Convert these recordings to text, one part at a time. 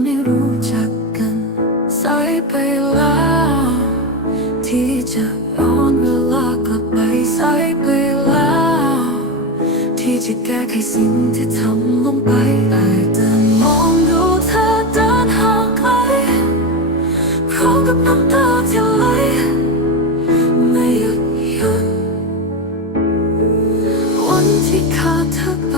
ไม่รู้จักกันสายไปแล้วที่จะย้อนเวลากลับไปสายไปแล้วที่จะแก้ไขสิ่งที่ทำลงไปได้แต่มองดูเธอเดินห่างไกลพร้อมกับน้ำตาที่ไหลไม่หยุดหย่อนวันที่ขาดเธอ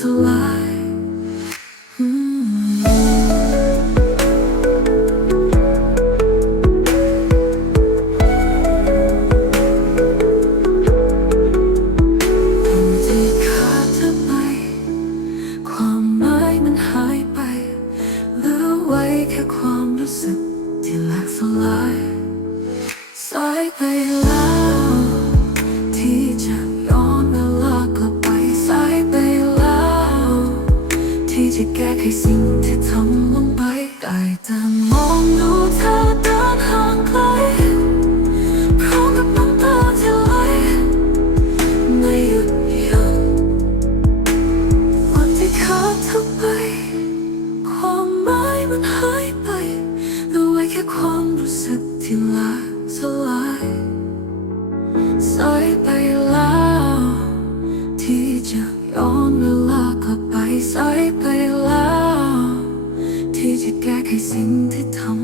ที่หลากสลายอืมวันที่ขาดเธอไปความหมายมันหายไปเหลือไว้แค่ความรู้สึกที่หลากสลายสายไปแล้วที่จะ ที่จะแก้ไขสิ่งที่ทำลงไปได้แต่มองดูเธอเดินห่างไกลพร้อมกับน้ำตาที่ไหไม่หยุดยั้งวันที่ขาดเธอไป ความหมายมันหายไปเหลือไว้แค่ความรู้สึกที่ละสลายสายไป 提醒的头。